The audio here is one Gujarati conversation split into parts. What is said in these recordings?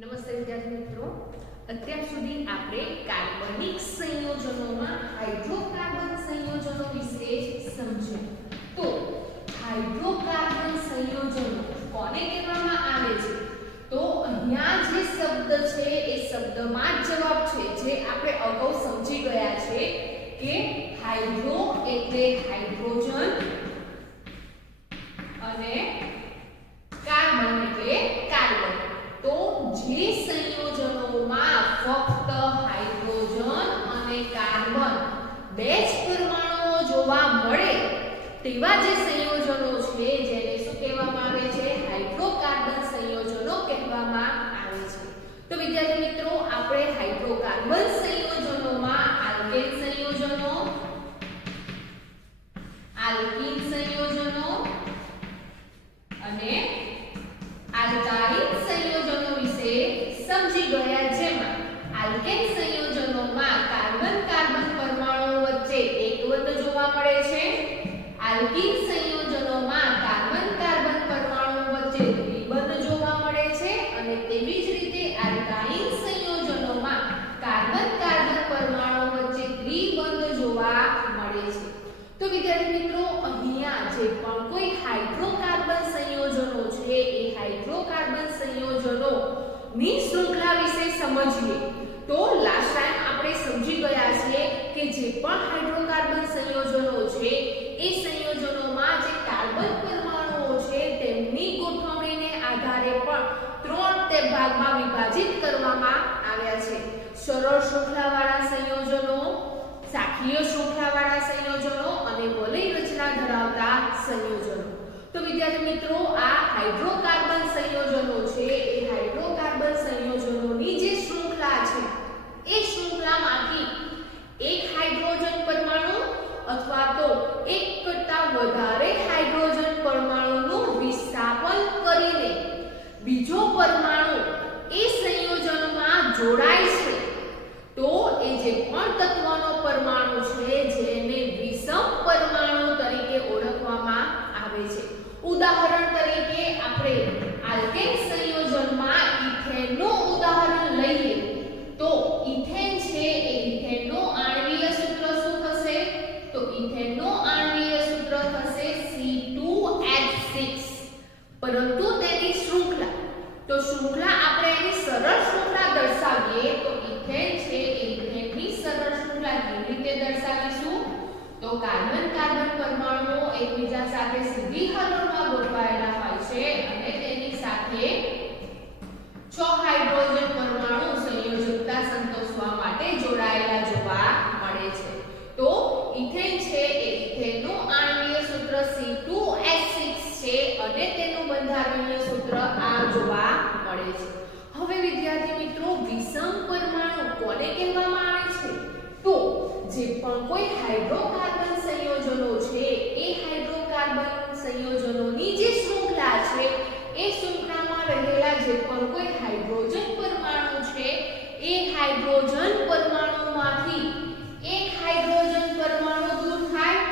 નમસ્તે વિદ્યાર્થી મિત્રો, અત્યાર સુધી આપણે કાર્બનિક સંયોજનોમાં હાઇડ્રોકાર્બન સંયોજનો વિશે સમજ્યા. તો હાઇડ્રોકાર્બન સંયોજનો કોને કહેવામાં આવે છે? તો અહીંયા જે શબ્દ છે એ શબ્દમાં જ જવાબ છે, જે આપણે અગાઉ સમજી ગયા છે કે હાઇડ્રો એટલે હાઇડ્રોજન અને કાર્બન એટલે કાર્બન. તો જે સંયોજનોમાં ફક્ત હાઇડ્રોજન અને કાર્બન બે જ પરમાણુઓ જોવા મળે તેવા જે સંયોજનો છે જેને શું કહેવામાં આવે છે? હાઇડ્રોકાર્બન સંયોજનો કહેવામાં આવે છે. તો વિદ્યાર્થી મિત્રો, આપણે હાઇડ્રોકાર્બન સંયોજનોમાં આલ્કેન સંયોજનો, આલ્કીન સંયોજનો અને આલ્કાઇન સંયોજનો વિશે સમજી ગયા, જેમાં આલ્કેન સંયોજનોમાં કાર્બન કાર્બન પરમાણુઓ વચ્ચે એક બંધ જોવા મળે છે. આલ્કીન સંયોજનોમાં કાર્બન કાર્બન પરમાણુઓ વચ્ચે દ્વિબંધ જોવા મળે છે અને તેવી જ રીતે આલ્કાઇન સંયોજનોમાં કાર્બન કાર્બન પરમાણુઓ વચ્ચે ત્રિબંધ જોવા મળે છે. તો વિદ્યાર્થી મિત્રો, અહીંયા જે પણ કોઈ હાઇડ્રોકાર્બન સંયોજનો છે એ હાઇડ્રોકાર્બન સંયોજનો ની શૃંખલા વિશે સમજીએ. તો લાસ્ટ ટાઈમ આપણે સમજી ગયા છીએ કે જે પણ હાઇડ્રોકાર્બન સંયોજનો છે એ સંયોજનોમાં જે કાર્બન પરમાણુઓ છે તેમની ગોઠવણીને આધારે પણ ત્રણ ભાગમાં વિભાજિત કરવામાં આવ્યા છે: સરળ શૃંખલાવાળા સંયોજનો, શાખીય શૃંખલાવાળા સંયોજનો અને વલય રચના ધરાવતા સંયોજનો. તો વિદ્યાર્થી મિત્રો, આ હાઇડ્રોકાર્બન સંયોજનો છે એ હાઇડ્રોકાર્બન સંયોજનોની જે શૃંખલા છે એ શૃંખલામાંથી એક હાઇડ્રોજન પરમાણુ અથવા તો એક કરતાં વધારે હાઇડ્રોજન પરમાણુનું વિસ્થાપન કરીને બીજો પરમાણુ એ સંયોજનમાં જોડાય છે. તો એ જે પણ તત્વનો પરમાણુ છે જેને વિષમ પરમાણુ તરીકે ઓળખવામાં આવે છે. ઉદાહરણ તરીકે આપણે આલ્કેન સંયોજનમાં ઇથેનનું ઉદાહરણ લઈએ તો ઇથેન છે એ ઇથેનનું આણ્વીય સૂત્ર શું થશે? તો ઇથેનનું આણ્વીય સૂત્ર થશે C2H6. પરંતુ તેની શૃંખલા, તો શૃંખલા આપણે એની સરળ શૃંખલા દર્શાવીએ તો ઇથેન છે એ ઇથેનની સરળ શૃંખલા કેવી રીતે દર્શાવીશું? તો કાર્બન કાર્બન પરમાણુઓ એકબીજા સાથે સીધી હરોળમાં ગોઠવાયેલા હોય છે અને તેની સાથે 6 હાઇડ્રોજન પરમાણુ સંયોજકતા સંતોષવા માટે જોડાયેલા જોવા મળે છે. તો ઇથેન છે એ ઇથેનનું આણ્વીય સૂત્ર C2H6 છે અને તેનું બંધારણીય સૂત્ર આ જોવા મળે છે. હવે વિદ્યાર્થી મિત્રો, વિષમ પરમાણુ કોને કહેવામાં આવે છે? તો જે પણ કોઈ હાઇડ્રોકાર્બન સંયોજનો છે એ હાઇડ્રોકાર્બન સંયોજનોની જે શૃંખલા છે એ શૃંખલામાં રહેલા જે પણ કોઈ હાઇડ્રોજન પરમાણુ છે એ હાઇડ્રોજન પરમાણુમાંથી એક હાઇડ્રોજન પરમાણુ દૂર થાય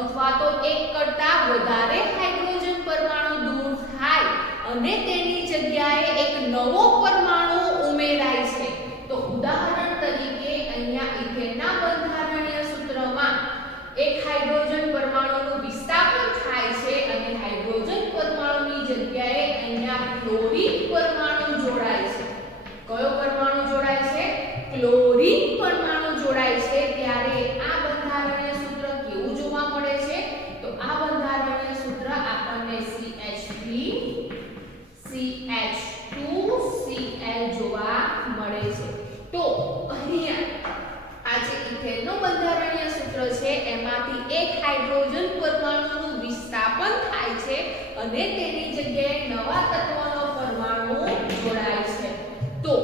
અથવા તો એક કરતાં વધારે હાઇડ્રોજન પરમાણુ દૂર થાય અને તેની જગ્યાએ એક નવો પરમાણુ ઉમેરાય છે. તો ઉદાહરણ તરીકે અહીંયા ઇથેનના બંધારણીય સૂત્રમાં એક હાઇડ્રોજન પરમાણુનું વિસ્થાપન થાય છે અને હાઇડ્રોજન પરમાણુની જગ્યાએ અહીંયા ક્લોરીન પરમાણુ જોડાય છે. કયો પરમાણુ જોડાય છે? ક્લોરીન પરમાણુ જોડાય છે. ત્યારે આ બંધારણીય સૂત્ર કેવું જોવા મળે છે? તો આ બંધારણીય સૂત્ર આપણને CH3 CH2 Cl જોવા મળે છે. તો અહીંયા આ જે ઇથેનનું બંધારણીય સૂત્ર છે એમાંથી એક હાઇડ્રોજન પરમાણુનું વિસ્થાપન થાય છે અને તેની જગ્યાએ નવા તત્વનો પરમાણુ જોડાય છે. તો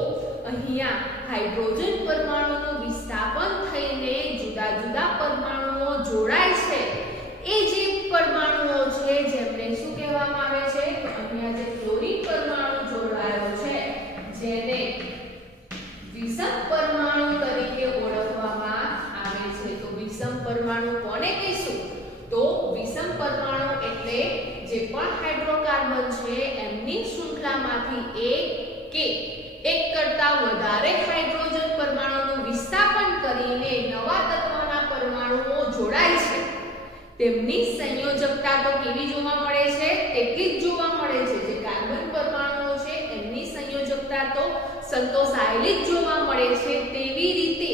અહીંયા હાઇડ્રોજન પરમાણુનું વિસ્થાપન થઈને જુદા જુદા પરમાણુઓ જોડાય છે. એ જે પરમાણુઓ છે જેમને શું કહેવામાં આવે છે? તો અહીંયા જે ક્લોરીન પરમાણુ જોડાયો છે જેને વિષમ પરમાણુ તરીકે ઓળખવામાં આવે છે. તો વિષમ પરમાણુ કોને કહીશું? તો વિષમ પરમાણુ એટલે જે પણ હાઇડ્રોકાર્બન છે એમની શૃંખલામાંથી એક કે એક કરતાં વધારે હાઇડ્રોજન પરમાણુનું વિસ્થાપન કરીને નવા તત્વના પરમાણુઓ જોડાય છે તેમની સંયોજકતા તો કેવી જોવા મળે છે? તેટલી જ જોવા મળે છે. જે કાર્બન પરમાણુઓ છે એમની સંયોજકતા તો સંતોષાયેલી જ જોવા મળે છે. તેવી રીતે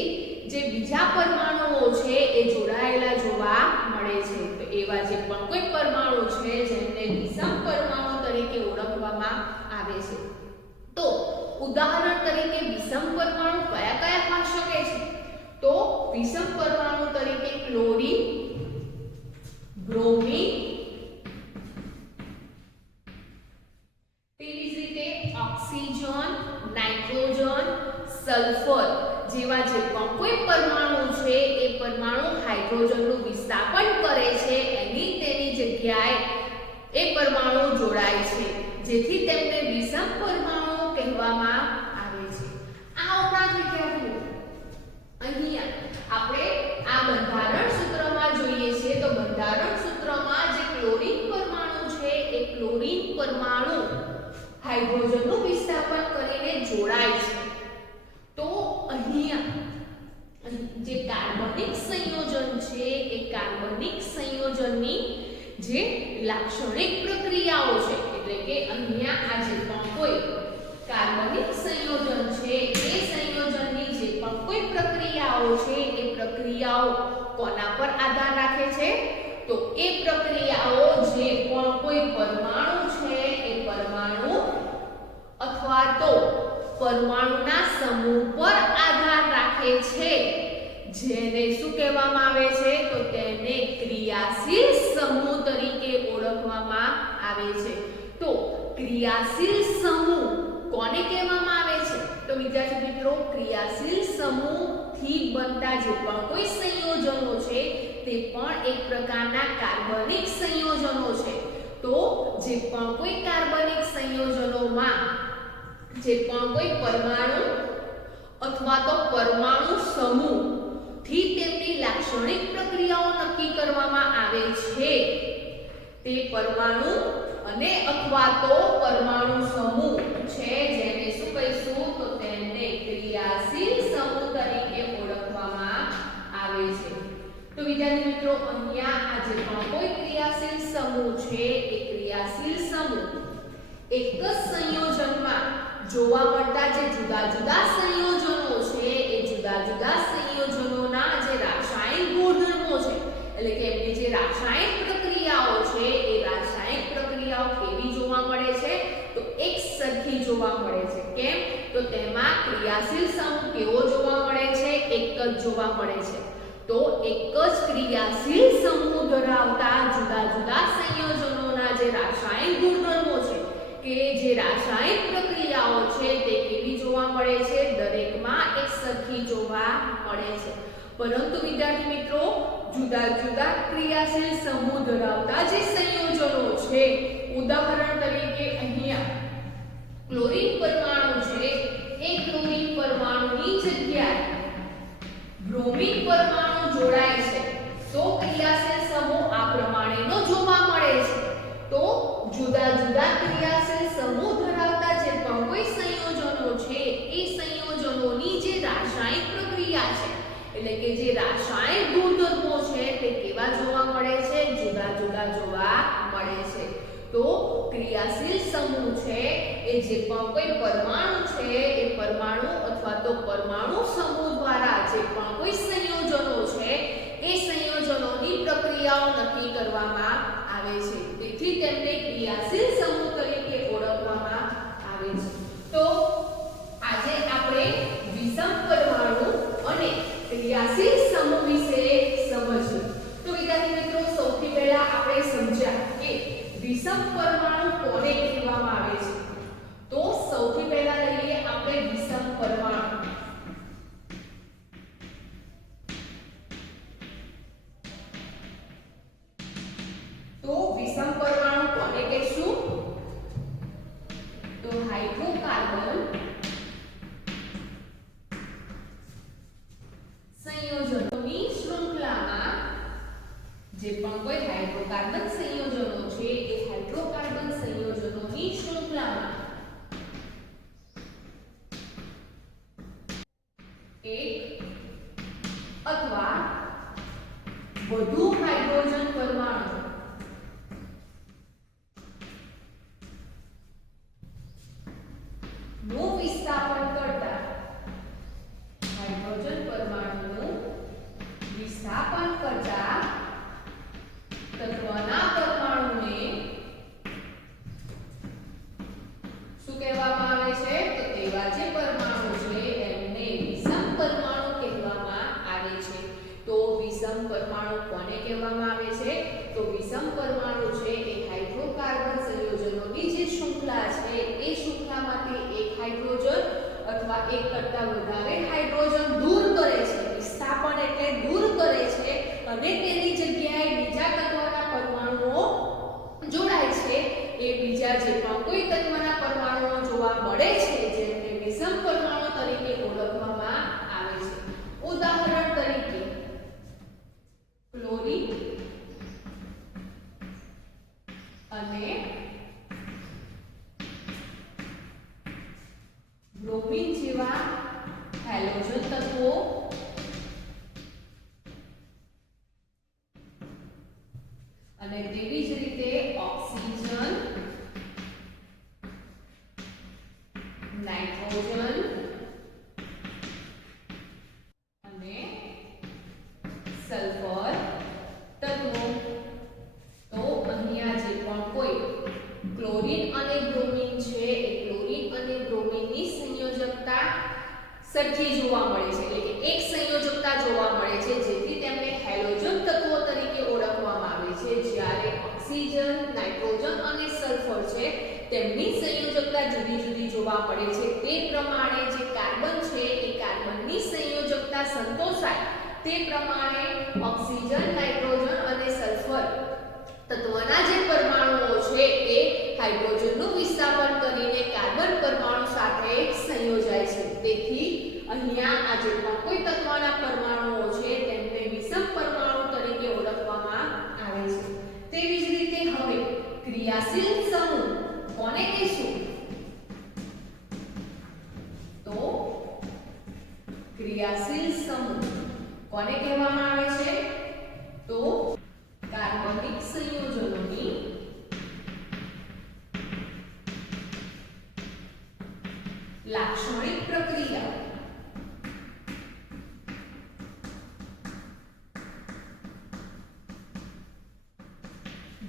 જે બીજા પરમાણુઓ છે એ જોડાયેલા જોવા મળે છે. તો એવા જે પણ કોઈ પરમાણુ છે જેને વિષમ પરમાણુ તરીકે ઓળખવામાં આવે છે. તો ઉદાહરણ તરીકે વિષમ પરમાણુ કયા કયા હોઈ શકે છે? તો વિષમ પરમાણુ તરીકે ક્લોરીન, બ્રોમિન, તેવી જ રીતે ઓક્સિજન, નાઇટ્રોજન, સલ્ફર જેવા જે પણ કોઈ પરમાણુ છે એ પરમાણુ હાઇડ્રોજનનું વિસ્થાપન કરે છે એની તેની જગ્યાએ એ પરમાણુ જોડાય છે જેથી તેમને વિષમ પરમાણુ કહેવામાં આવે છે. આ ઉપરાંત વિદ્યાર્થીઓ અહીંયા આપણે આ બંધારણ સૂત્રમાં જોઈએ છીએ તો બંધારણ સૂત્રમાં જે ક્લોરીન પરમાણુ છે એ ક્લોરીન પરમાણુ હાઇડ્રોજનનું વિસ્થાપન કરીને જોડાય છે. તો અહીંયા જે કાર્બનિક સંયોજન છે એ કાર્બનિક સંયોજનની જે લાક્ષણિક પ્રક્રિયાઓ છે એટલે કે અહીંયા આ જે પણ કોઈ કાર્બનિક સંયોજન છે એ સંયોજનની જે પણ કોઈ પ્રક્રિયાઓ છે એ પ્રક્રિયાઓ કોના પર આધાર રાખે છે? તો એ પ્રક્રિયાઓ જે પણ કોઈ પરમાણુ છે એ પરમાણુ અથવા તો પરમાણુના સમૂહ પર આધાર રાખે છે જેને શું કહેવામાં આવે છે? તો તેને ક્રિયાશીલ સમૂહ તરીકે ઓળખવામાં આવે છે. તો ક્રિયાશીલ સમૂહ કોને કહેવામાં આવે છે? તો વિદ્યાર્થી મિત્રો ક્રિયાશીલ સમૂહથી બનતા જે પણ કોઈ સંયોજનો છે તે પણ એક પ્રકારના કાર્બનિક સંયોજનો છે. તો જે પણ કોઈ કાર્બનિક સંયોજનોમાં જે પણ કોઈ પરમાણુ અથવા તો પરમાણુ સમૂહ થી તેમની લાક્ષણિક પ્રક્રિયાઓ નક્કી કરવામાં આવે છે તે પરમાણુ અને અથવા તો પરમાણુ સમૂહ છે જેને શું કહીશું? તો તેને ક્રિયાશીલ સમૂહ તરીકે ઓળખવામાં આવે છે. તો વિદ્યાર્થી મિત્રો અહીંયા આ જે પણ કોઈ ક્રિયાશીલ સમૂહ છે એ ક્રિયાશીલ સમૂહ એક જ સંયોજનમાં જોવા મળતા જે જુદા જુદા સંયોજનો છે એ જુદા જુદા સંયોજનોના જે રાસાયણિક ગુણધર્મો છે એટલે કે એમની જે રાસાયણિક પ્રક્રિયાઓ છે એ રાસાયણિક પ્રક્રિયાઓ કેવી જોવા મળે છે? તો એક સરખી જોવા મળે છે. કેમ? તો તેમાં ક્રિયાશીલ સમૂહ કેવો જોવા મળે છે? એક જ જોવા મળે છે. તો એક જ ક્રિયાશીલ સમૂહ ધરાવતા જુદા જુદા સંયોજનોના જે રાસાયણિક ગુણધર્મો છે કે જે રાસાયણિક પ્રક્રિયાઓ છે તે કેવી જોવા મળે છે? દરેકમાં એક સરખી જોવા મળે છે. પરંતુ વિદ્યાર્થી મિત્રો જુદા જુદા ક્રિયાશીલ સમૂહ ધરાવતા જે સંયોજનો છે ઉદાહરણ તરીકે અહીંયા ક્લોરીન પરમાણુ છે એ ક્લોરીન પરમાણુની જગ્યાએ બ્રોમિન પરમાણુ જોડાય છે તો ક્રિયાશીલ સમૂહ આ પ્રમાણેનો જોવા મળે છે. તો જુદા જુદા ક્રિયાશીલ સમૂહ ધરાવતા જે પણ કોઈ સંયોજનો છે એ સંયોજનોની જે રાસાયણિક પ્રક્રિયા છે એટલે કે જે રાસાયણિક ગુણધર્મો છે તે કેવા જોવા મળે છે? જુદા જુદા જોવા મળે છે. તો ક્રિયાશીલ સમૂહ છે એ જે પણ કોઈ પરમાણુ છે એ પરમાણુ અથવા તો પરમાણુ સમૂહ દ્વારા જે પણ કોઈ સંયોજનો છે એ સંયોજનોની પ્રક્રિયાઓ નક્કી કરવામાં આવે છે. તેથી તેમને ક્રિયાશીલ સમૂહ તરીકે ઓળખવામાં આવે છે. તો આજે આપણે વિષમ પરમાણુ અને ક્રિયાશીલ સમૂહ વિશે સમજ્યું. તો વિદ્યાર્થી મિત્રો સૌથી પહેલા આપણે સમજ્યા કે વિષમ પરમાણુ કોને કહેવામાં આવે છે. તો સૌથી પહેલા લઈએ આપણે વિષમ પરમાણુ. તો વિષમ પરમાણુ કોને કહેશું? તો હાઇડ્રોકાર્બન સંયોજનોની શૃંખલામાં જે પણ કોઈ હાઇડ્રોકાર્બન સંયોજનો છે એ હાઇડ્રોકાર્બન સંયોજનોની શૃંખલામાં વધુ હાઇડ્રોજન પરમાણુ નું વિસ્થાપન કરતા હાઇડ્રોજન પરમાણુનું વિસ્થાપન કરતા તત્વના પરમાણુને શું કહેવામાં આવે છે? તો તેવા જે પરમાણુ છે એમને વિષમ પરમાણુ કહેવામાં આવે છે. તો વિષમ પરમાણુ કોને કહેવામાં આવે છે? તો વિષમ પરમાણુ છે એ હાઇડ્રોકાર્બન સંયોજનોની જે શૃંખલા છે એ શૃંખલામાંથી એક હાઇડ્રોજન અથવા એક કરતાં વધારે હાઇડ્રોજન દૂર કરે છે. વિસ્થાપન એટલે દૂર કરે છે અને તેની જગ્યાએ બીજા તત્વના પરમાણુઓ જોડાય છે. એ બીજા જે પણ કોઈ તત્વના પરમાણુઓ જોવા મળે છે જેને વિષમ પરમાણુ તરીકે ઓળખવામાં આવે છે. ઉદાહરણ તરીકે ક્લોરીન અને બ્રોમિન જેવા હેલોજન તત્વો અને તેવી જ રીતે ઓક્સિજન, નાઇટ્રોજન અને સલ્ફર તત્વો. તો અહીંયા જે પણ કોઈ ક્લોરીન અને બ્રોમિન છે એ ક્લોરીન અને બ્રોમિનની સંયોજકતા સરખી જોવા મળે છે, એટલે કે એક સંયોજકતા જોવા મળે છે જેથી તેમને હેલોજન તત્વો તરીકે ઓળખવામાં આવે છે. જ્યારે ઓક્સિજન, નાઇટ્રોજન અને સલ્ફર છે તેમની સંયોજકતા જુદી જુદી જોવા મળે છે. તે પ્રમાણે જે કાર્બન છે એ કાર્બનની સંયોજકતા સંતોષાય તે પ્રમાણે ઓક્સિજન, નાઇટ્રોજન અને સલ્ફર તત્વના જે પરમાણુઓ છે એ હાઇડ્રોજનનું વિસ્થાપન કરીને કાર્બન પરમાણુ સાથે સંયોજાય છે. તેથી અહીંયા આ જે પણ કોઈ તત્વના પરમાણુઓ છે તેમને વિષમ પરમાણુ તરીકે ઓળખવામાં આવે છે. તેવી જ રીતે હવે ક્રિયાશીલ સમૂહ કોને કહીશું? તો ક્રિયાશીલ સમૂહ કોને કહેવામાં આવે છે? તો કાર્બનિક સંયોજનોની લાક્ષણિક પ્રક્રિયા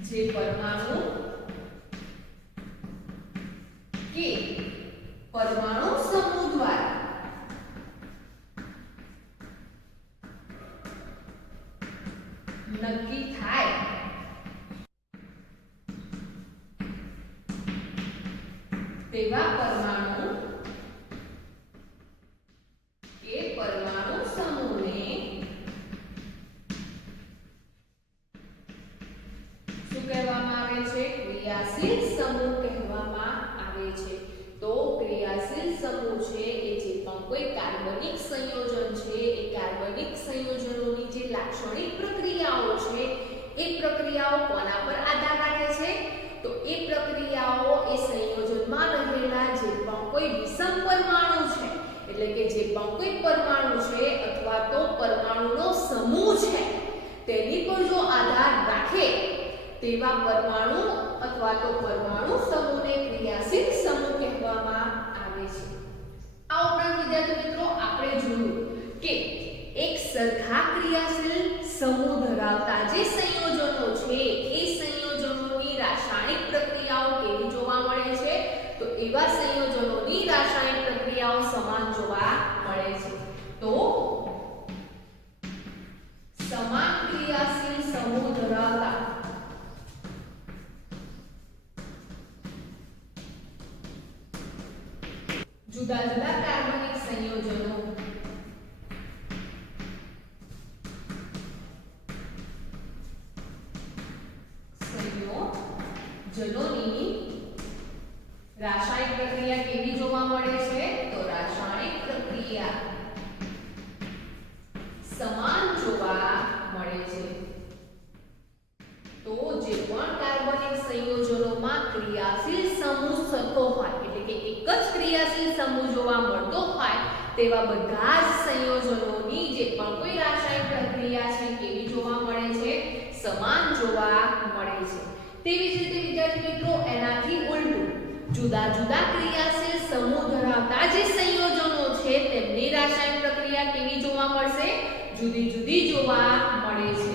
જે પરમાણુ કે પરમાણુ સમૂહ દ્વારા નક્કી થાય તેવા પરમાણુ કે પરમાણુ સમૂહને શું કહેવામાં આવે છે? ક્રિયાશીલ સમૂહ કહેવામાં આવે છે. તો ક્રિયાશીલ સમૂહ છે એ જે પણ કોઈ કાર્બનિક સંયોજન છે એ કાર્બનિક સંયોજનોની જે લાક્ષણિક પ્રક્રિયાઓ છે એ પ્રક્રિયાઓ કોના પર આધાર રાખે છે? તો એ પ્રક્રિયાઓ એ સંયોજનમાં રહેલા જે પણ કોઈ વિષમ પરમાણુ છે, એટલે કે જે પણ કોઈ પરમાણુ છે અથવા તો પરમાણુનો સમૂહ છે તેની પર જો આધાર રાખે તેવા પરમાણુ અથવા તો પરમાણુ સમૂહને ક્રિયાશીલ સમૂહ કહેવામાં આવે છે. આ ઉપરાંત વિદ્યાર્થી મિત્રો આપણે જોયું કે એક સરખા ક્રિયાશીલ સમૂહ ધરાવતા જે સંયોજનો છે એ સંયોજનોની રાસાયણિક પ્રક્રિયાઓ કેવી જોવા મળે છે? તો એવા સંયોજનોની રાસાયણિક પ્રક્રિયાઓ સમાન જોવા મળે છે. તો સમાન ક્રિયાશીલ સમૂહ ધરાવતા જુદા જુદા કાર્બનિક સંયોજનો સંયોજનોની રાસાયણિક પ્રક્રિયા કેવી જોવા મળે છે? તો રાસાયણિક પ્રક્રિયા સમાન જોવા મળે છે. તો જે પણ કાર્બનિક સંયોજનોમાં ક્રિયાશીલ સમૂહ સરખો હોય, એટલે કે એક જ ક્રિયાશીલ સમૂહ જોવા મળતો હોય તેવા બધા જ સંયોજનોની જે પણ કોઈ રાસાયણિક પ્રક્રિયા છે કેવી જોવા મળે સમાન જોવા મળે છે। તેવી જ રીતે વિદ્યાર્થી મિત્રો એનાથી ઉલટું જુદા જુદા ક્રિયાશીલ સમૂહ ધરાવતા જે સંયોજનો છે તેમની રાસાયણિક પ્રક્રિયા કેવી જોવા મળશે? જુદી જુદી જોવા મળે છે।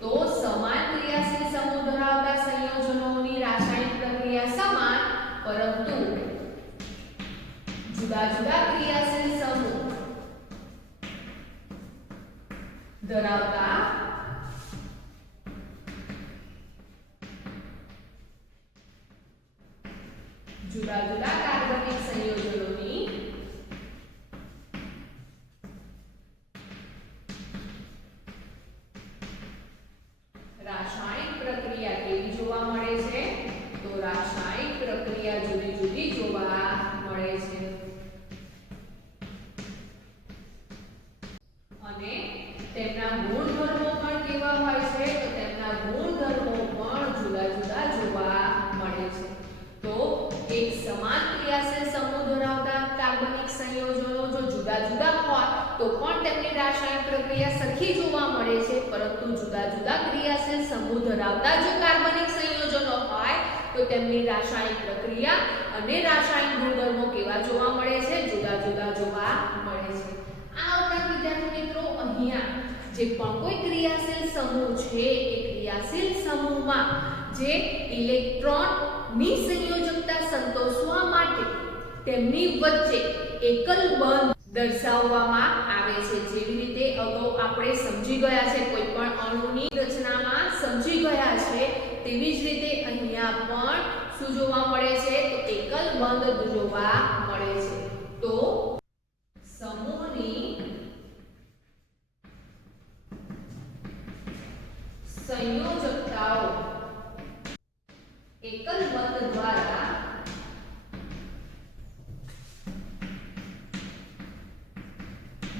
તો સમાન ક્રિયાશીલ સમૂહ ધરાવતા સંયોજનોની રાસાયણિક પ્રક્રિયા સમાન પરંતુ જુદા જુદા ક્રિયાશીલ સમૂહ ધરાવતા જુદા જુદા કાર્બનિક સંયોજનોની રાસાયણિક પ્રક્રિયા કેવી જોવા મળે છે? તો રાસાયણિક પ્રક્રિયા જુદી જુદી જોવા મળે છે અને તેમના ગુણધર્મો પણ કેવા હોય છે? તો તેમના ગુણધર્મો પણ જુદા જુદા જોવા મળે છે। તો એક સમાન ક્રિયાશીલ સમૂહ ધરાવતા કાર્બનિક સંયોજનો જો જુદા જુદા હોય તો પણ તેમની રાસાયણિક પ્રક્રિયા સરખી જોવા મળે છે પરંતુ જુદા જુદા ક્રિયાશીલ સમૂહ ધરાવતા જો કાર્બનિક સંયોજનો હોય તો તેમની રાસાયણિક પ્રક્રિયા અને રાસાયણિક ગુણધર્મો કેવા જોવા મળે છે? જુદા જુદા જોવા મળે છે। આ ઉપરાંત વિદ્યાર્થી મિત્રો અહીંયા જે પણ કોઈ ક્રિયાશીલ સમૂહ છે એ ક્રિયાશીલ સમૂહમાં જે ઇલેક્ટ્રોન ની સંયોજકતા સંતોષવા માટે તેમની વચ્ચે એકલ બંધ દર્શાવવામાં આવે છે। જેવી રીતે અગાઉ આપણે સમજી ગયા છે કોઈ પણ અણુની રચનામાં સમજી ગયા છે તેવી જ રીતે અહીંયા પણ શું જોવા મળે છે? તો એકલ બંધ જોવા મળે છે। તો સમૂહની સંયોજકતાઓ એકલ બંધ દ્વારા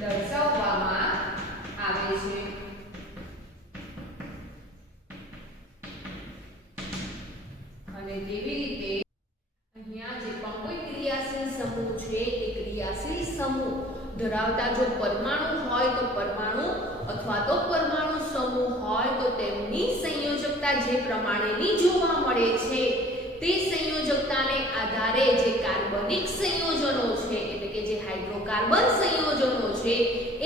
દર્શાવવામાં આવે છે। અને તેવી રીતે અહીંયા જે પણ કોઈ ક્રિયાશીલ સમૂહ છે એ ક્રિયાશીલ સમૂહ ધરાવતા જો પરમાણુ હોય તો પરમાણુ અથવા તો પરમાણુ સમૂહ હોય તો તેમની સંયોજકતા જે પ્રમાણેની જોવા મળે છે તે સંયોજકતાને આધારે જે કાર્બનિક સંયોજનો છે એટલે કે જે હાઇડ્રોકાર્બન સંયોજનો છે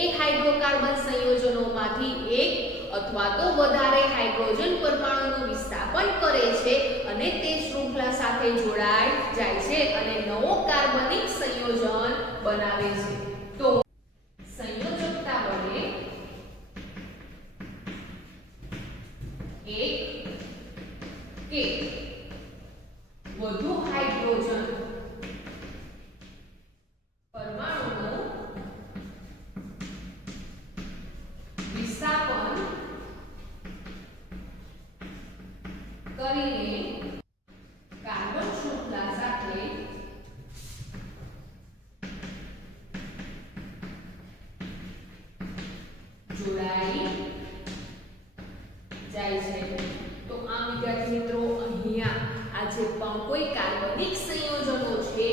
એ હાઇડ્રોકાર્બન સંયોજનોમાંથી એક અથવા તો વધારે હાઇડ્રોજન પરમાણુનું વિસ્થાપન કરે છે અને તે શૃંખલા સાથે જોડાઈ જાય છે અને નવો કાર્બનિક સંયોજન બનાવે છે। તો સંયોજકતા વડે એક કે વધુ હાઇડ્રોજન પરમાણુનું વિસ્થાપન કરીને કાર્બન શૃંખલા સાથે જોડાઈ જાય છે। તો આ વિદ્યાર્થી મિત્રો અહીંયા આ જે પણ કોઈ કાર્બનિક સંયોજનો છે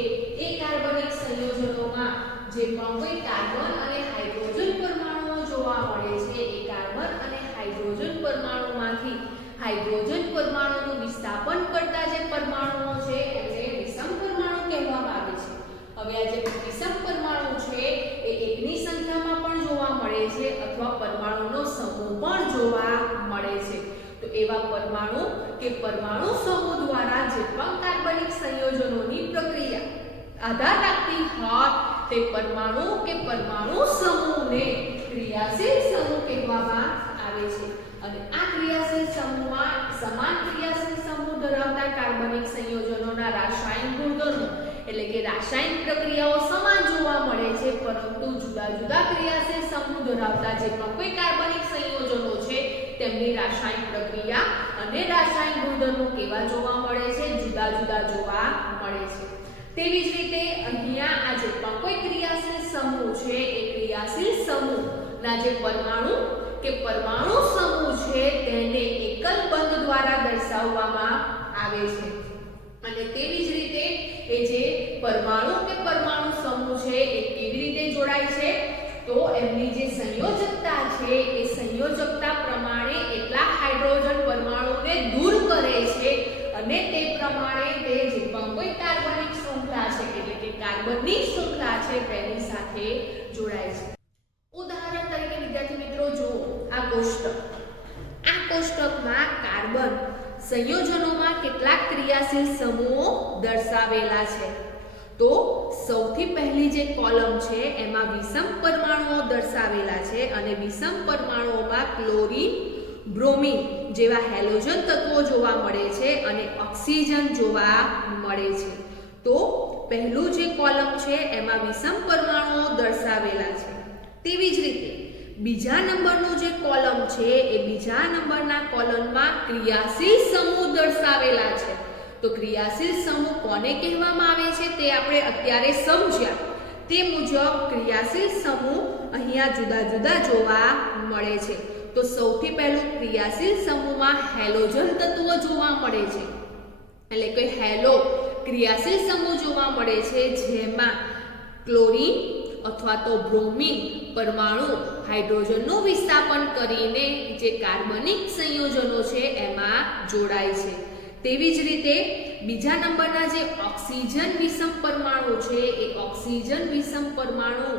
એ કાર્બનિક સંયોજનોમાં જે પણ કોઈ કાર્બન અને હાઇડ્રોજન પરમાણુઓ જોવા મળે છે એ કાર્બન અને હાઇડ્રોજન પરમાણુમાંથી હાઇડ્રોજન પરમાણુનું વિસ્થાપન કરતા જે પરમાણુઓ છે એને વિષમ પરમાણુ કહેવામાં આવે છે। હવે આ જે વિષમ પરમાણુ છે એ એકની સંખ્યામાં પણ જોવા મળે છે અથવા પરમાણુનો સમૂહ પણ જોવા મળે છે। તો એવા પરમાણુ કે પરમાણુ સમૂહ દ્વારા જે પણ કાર્બનિક સંયોજનોની પ્રક્રિયા આધાર રાખતી હોય તે પરમાણુ કે પરમાણુ સમૂહને ક્રિયાશીલ સમૂહ કહેવામાં આવે છે। અને આ ક્રિયાશીલ સમૂહમાં સમાન ક્રિયાશીલ સમૂહ ધરાવતા કાર્બનિક સંયોજનોના રાસાયણિક ગુણધર્મો એટલે કે રાસાયણિક પ્રક્રિયાઓ સમાન જોવા મળે છે પરંતુ જુદા જુદા ક્રિયાશીલ સમૂહ ધરાવતા જે પણ કોઈ કાર્બનિક સંયોજનો છે તેમની રાસાયણિક પ્રક્રિયા અને રાસાયણિક ગુણધર્મો કેવા જોવા મળે છે? જુદા જુદા જોવા મળે છે। તેવી જ રીતે અહીંયા આ જે પણ કોઈ ક્રિયાશીલ સમૂહ છે એ ક્રિયાશીલ સમૂહના જે પરમાણુ કે પરમાણુ સમૂહ છે તેને એકલ બંધ દ્વારા દર્શાવવામાં આવે છે। અને તેવી જ રીતે એ જે પરમાણુ કે પરમાણુ સમૂહ છે એ કેવી રીતે જોડાય છે? તો એમની જે સંયોજકતા છે એ સંયોજકતા પ્રમાણે એટલા હાઇડ્રોજન કાર્બનની શૃંખલા છે તેની સાથે જોડાય છે. ઉદાહરણ તરીકે વિદ્યાર્થી મિત્રો જુઓ આ કોષ્ટકમાં કાર્બન સંયોજનોમાં કેટલાક ક્રિયાશીલ સમૂહો દર્શાવેલા છે. તો સૌથી પહેલી જે કોલમ છે એમાં વિષમ પરમાણુઓ દર્શાવેલા છે અને વિષમ પરમાણુઓમાં ક્લોરીન, બ્રોમિન જેવા હેલોજન તત્વો જોવા મળે છે અને ઓક્સિજન જોવા મળે છે. તો પહેલું જે કોલમ છે એમાં વિષમ પરમાણુઓ દર્શાવેલા છે. તેવી જ રીતે બીજા નંબરનો જે કોલમ છે એ બીજા નંબરના કોલમમાં ક્રિયાશીલ સમૂહ દર્શાવેલા છે. તો ક્રિયાશીલ સમૂહ કોને કહેવામાં આવે છે તે આપણે અત્યારે સમજ્યા. તે મુજબ ક્રિયાશીલ સમૂહ અહીંયા જુદા જુદા જોવા મળે છે. તો સૌથી પહેલું ક્રિયાશીલ સમૂહમાં હેલોજન તત્વો જોવા મળે છે, એટલે કે હેલો ક્રિયાશીલ સમૂહ જોવા મળે છે, જેમાં ક્લોરીન અથવા તો બ્રોમિન પરમાણુ હાઇડ્રોજનનું વિસ્થાપન કરીને જે કાર્બનિક સંયોજનો છે એમાં જોડાય છે. તેવી જ રીતે બીજા નંબરના જે ઓક્સિજન વિષમ પરમાણુ છે એ ઓક્સિજન વિષમ પરમાણુ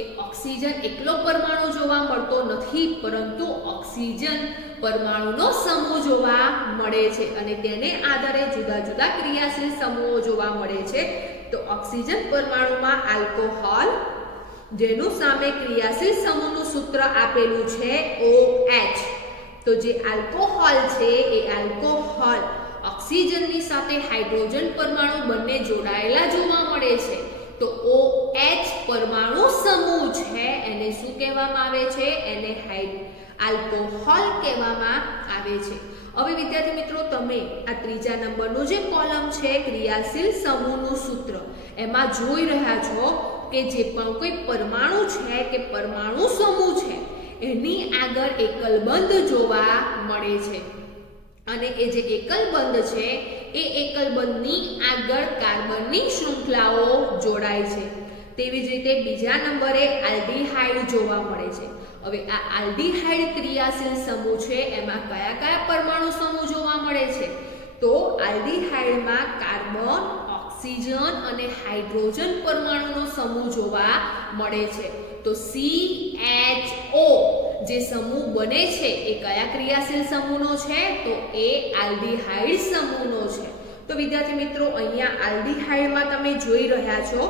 એ ઓક્સિજન એકલો પરમાણુ જોવા મળતો નથી, પરંતુ ઓક્સિજન પરમાણુનો સમૂહ જોવા મળે છે અને તેને આધારે જુદા જુદા ક્રિયાશીલ સમૂહો જોવા મળે છે. તો ઓક્સિજન પરમાણુમાં આલ્કોહોલ, જેનું સામે ક્રિયાશીલ સમૂહનું સૂત્ર આપેલું છે OH. તો જે આલ્કોહોલ છે એ આલ્કોહોલ ઓક્સિજનની સાથે હાઇડ્રોજન પરમાણુ બંને જોડાયેલા જોવા મળે છે. તો OH પરમાણુ સમૂહ છે એને શું કહેવામાં આવે છે? એને આલ્કોહોલ કહેવામાં આવે છે. હવે વિદ્યાર્થી મિત્રો તમે આ ત્રીજા નંબરનું જે કોલમ છે ક્રિયાશીલ સમૂહનું સૂત્ર એમાં જોઈ રહ્યા છો કે જે પણ કોઈ પરમાણુ છે કે પરમાણુ સમૂહ છે એની આગળ એકલ બંધ જોવા મળે છે અને એ જે એકલ બંધ છે એ એકલ બંધની આગળ કાર્બનની શૃંખલાઓ જોડાય છે. તેવી જ રીતે બીજા નંબરે આલ્ડીહાઇડ જોવા મળે છે. હવે આ આલ્ડીહાઇડ ક્રિયાશીલ સમૂહ છે એમાં કયા કયા પરમાણુ સમૂહ જોવા મળે છે? તો આલ્ડીહાઇડમાં કાર્બન, ઓક્સિજન અને હાઇડ્રોજન પરમાણુનો સમૂહ જોવા મળે છે. તો CHO જે સમૂહ બને છે એ કયા ક્રિયાશીલ સમૂહનો છે? તો એ આલ્ડીહાઇડ સમૂહનો છે. તો વિદ્યાર્થી મિત્રો અહીંયા આલ્ડીહાઇડમાં તમે જોઈ રહ્યા છો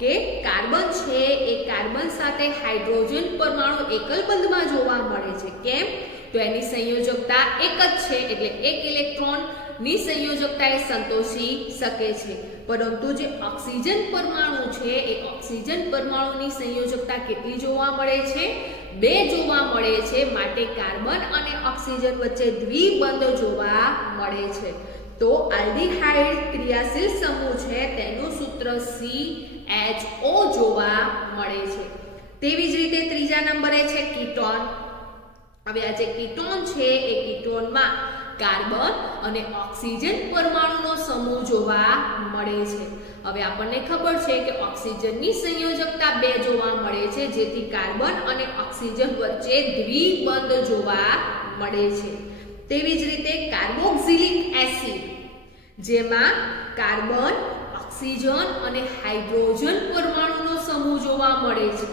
કે કાર્બન છે એ કાર્બન સાથે હાઇડ્રોજન પરમાણુ એકલ બંધમાં જોવા મળે છે. કેમ? તો એની સંયોજકતા એક જ છે, એટલે એક ઇલેક્ટ્રોનની સંયોજકતા એ સંતોષી શકે છે. પરંતુ જે ઓક્સિજન પરમાણુ છે એ ઓક્સિજન પરમાણુની સંયોજકતા કેટલી જોવા મળે છે? 2 જોવા મળે છે. માટે કાર્બન અને ઓક્સિજન વચ્ચે દ્વિબંધ જોવા મળે છે. તો આલ્ડીહાઇડ ક્રિયાશીલ સમૂહ છે તેનું સૂત્ર CHO જોવા મળે છે. તેવી જ રીતે ત્રીજા નંબરે છે કીટોન. હવે આ જે કીટોન છે એ કીટોનમાં કાર્બન અને ઓક્સિજન પરમાણુનો સમૂહ જોવા મળે છે. હવે આપણને ખબર છે કે ઓક્સિજનની સંયોજકતા 2 જોવા મળે છે, જેથી કાર્બન અને ઓક્સિજન વચ્ચે દ્વિબંધ જોવા મળે છે. તેવી જ રીતે કાર્બોક્સિલિક એસિડ, જેમાં કાર્બન, ઓક્સિજન અને હાઇડ્રોજન પરમાણુનો સમૂહ જોવા મળે છે.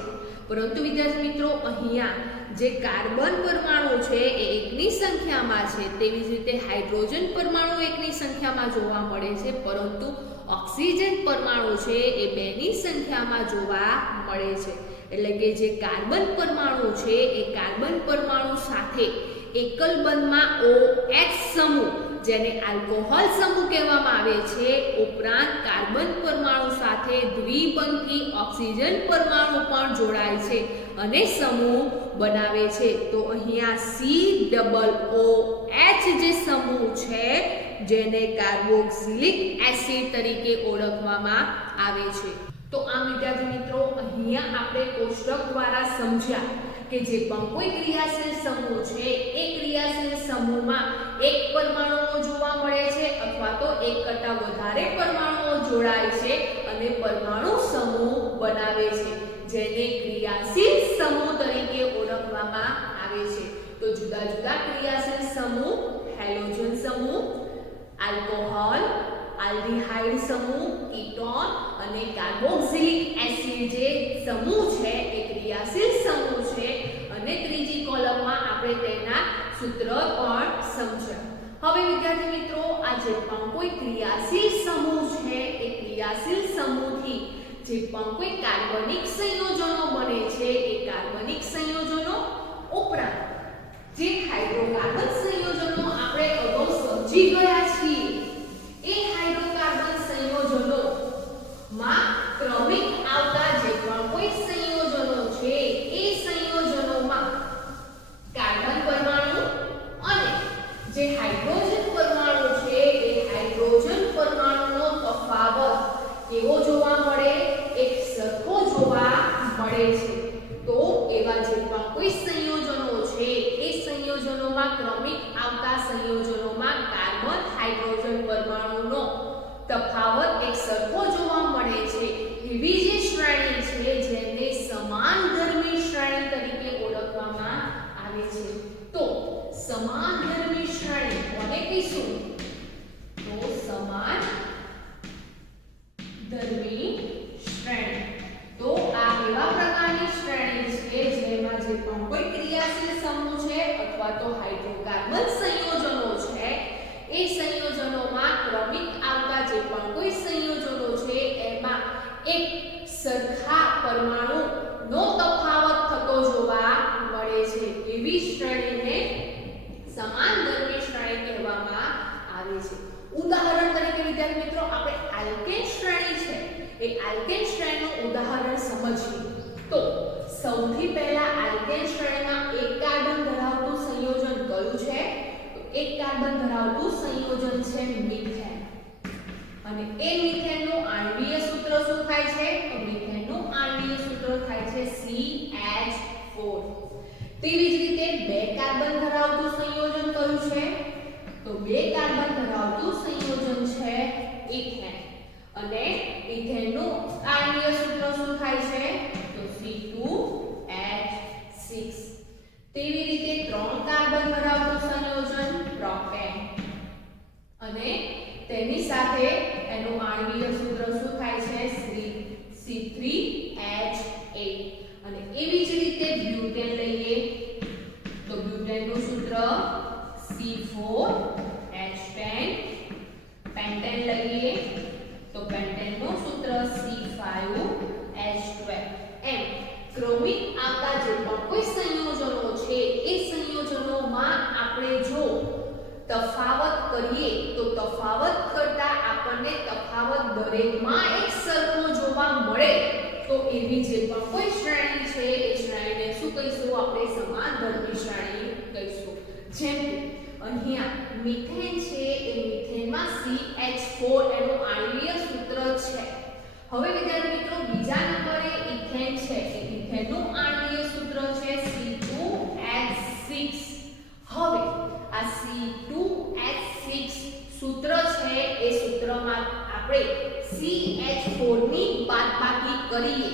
પરંતુ વિદ્યાર્થી મિત્રો અહીંયા જે કાર્બન પરમાણુ છે એ એકની સંખ્યામાં છે, તેવી જ રીતે હાઇડ્રોજન પરમાણુ એકની સંખ્યામાં જોવા મળે છે, પરંતુ ઓક્સિજન પરમાણુ છે એ 2ની સંખ્યામાં જોવા મળે છે. એટલે કે જે કાર્બન પરમાણુ છે એ કાર્બન પરમાણુ સાથે એકલ બંધમાં OH સમૂહ, જેને આલ્કોહોલ સમૂહ કહેવામાં આવે છે, ઉપરાંત કાર્બન પરમાણુ સાથે દ્વિબંધથી ઓક્સિજન પરમાણુ પણ જોડાય છે અને સમૂહ બનાવે છે. તો અહીંયા COOH જે સમૂહ છે જેને કાર્બોક્સિલિક એસિડ તરીકે ઓળખવામાં આવે છે. તો આ વિદ્યાર્થી મિત્રો અહીંયા આપણે કોષ્ટક દ્વારા સમજ્યા કે જે પણ કોઈ ક્રિયાશીલ સમૂહ છે એ ક્રિયાશીલ સમૂહમાં એક પરમાણુઓ જોવા મળે છે અથવા તો એક કરતાં વધારે પરમાણુઓ જોડાય છે અને પરમાણુ સમૂહ બનાવે છે, જેને ક્રિયાશીલ સમૂહ તરીકે ઓળખવામાં આવે છે. તો જુદા જુદા ક્રિયાશીલ સમૂહ હેલોજન સમૂહ, આલ્કોહોલ, આલ્ડીહાઇડ સમૂહ, કીટોન અને કાર્બોક્સિલિક એસિડ જે સમૂહ છે એ ક્રિયાશીલ સમૂહ છે અને ત્રીજી કોલમમાં આપણે તેના સૂત્ર પણ સમજ્યા. હવે વિદ્યાર્થી મિત્રો આ જે પણ કોઈ ક્રિયાશીલ સમૂહ છે એ ક્રિયાશીલ સમૂહથી જે પણ કોઈ કાર્બનિક સંયોજનો બને છે એ કાર્બનિક સંયોજનો ઉપરાંત જે હાઇડ્રોકાર્બન સંયોજનો આપણે અગાઉ સમજી ગયા છીએ એ હાઇડ્રોકાર્બન સંયોજનોમાં ક્રમિક આવતા જે પણ કોઈ સંયોજનો છે એ સંયોજનોમાં કાર્બન પરમાણુ અને જે હાઇડ્રોજન પરમાણુ છે એ હાઇડ્રોજન પરમાણુનો તફાવત કેવો જોવા મળે? એક સરખો જોવા મળે છે. તો એવા જે પણ કોઈ સંયોજનો છે એ સંયોજનોમાં ક્રમિક આવતા સંયોજનોમાં કાર્બન હાઇડ્રોજન પરમાણુનો તફાવત એક સરખો જોવા મળે છે. એવી જે શ્રેણી છે જેને સમાન ધર્મી શ્રેણી તરીકે ઓળખવામાં આવે છે. તો સમાન ધર્મી શ્રેણી કોને કહીશું? તો સમાન ધર્મી શ્રેણી. તો આ એવા પ્રકારની શ્રેણી છે જેમાં જે પણ કોઈ ક્રિયાશીલ સમૂહ છે અથવા તો હાઇડ્રોકાર્બન સંયોજનો છે એ સંયોજનોમાં ક્રમિક આવતા જે પણ કોઈ સંયોજનો છે એમાં એક સરખા પરમાણુનો તફાવત થતો જોવા મળે છે. એવી શ્રેણીને સમાન ધર્મી શ્રેણી કહેવામાં આવે છે. ઉદાહરણ તરીકે વિદ્યાર્થી મિત્રો આપણે આલ્કેન શ્રેણી છે એ આલ્કેન શ્રેણીનું ઉદાહરણ સમજીએ તો સૌથી પહેલા આલ્કેન શ્રેણીમાં એક કાર્બન ધરાવતું સંયોજન કયું છે? તો એક કાર્બન ધરાવતું સંયોજન છે મિથેન. અને એ મિથેનનું આણ્વિય સૂત્ર શું થાય છે? તો મિથેનનું આણ્વિય સૂત્ર થાય છે CH4. તેવી જ રીતે બે કાર્બન ધરાવતું સંયોજન કયું છે? તો બે કાર્બન ધરાવતું સંયોજન છે ઇથેન. અને ઇથેનનું આણ્વિય સૂત્ર શું થાય છે? તો C2H6. તેવી રીતે ત્રણ કાર્બન ધરાવતું સંયોજન પ્રોપેન. અને તેની સાથે એનું આણ્વિય સૂત્ર શું થાય છે? C3H8. અને એવી જ રીતે બ્યુટેન લઈએ તો બ્યુટેનનું સૂત્ર C4H10. પેન્ટેન લઈએ તો પેન્ટેનનું સૂત્ર C5H12. એમ ક્રમિક આવતા જે પણ કોઈ સંયોજનો છે એ સંયોજનોમાં આપણે જો તફાવત કરીએ તો તફાવત કરતા આપણને તફાવત દરેકમાં એક સરખો જોવા મળે તો એવી જે પણ કોઈ શ્રેણી છે એ શ્રેણીને શું કહીશું? આપણે સમાન ધર્મી શ્રેણી કહીશું. જેમ કે અહીંયા મિથેન છે એ મિથેનમાં CH4 એનું આણ્વિય સૂત્ર છે. હવે વિદ્યાર્થી મિત્રો બીજા નંબરે ઇથેન છે. ઇથેનનું આણ્વિય સૂત્ર છે C2H6. હવે આ C2H6 સૂત્ર છે એ સૂત્રમાં આપણે CH4 ની બાદબાકી કરીએ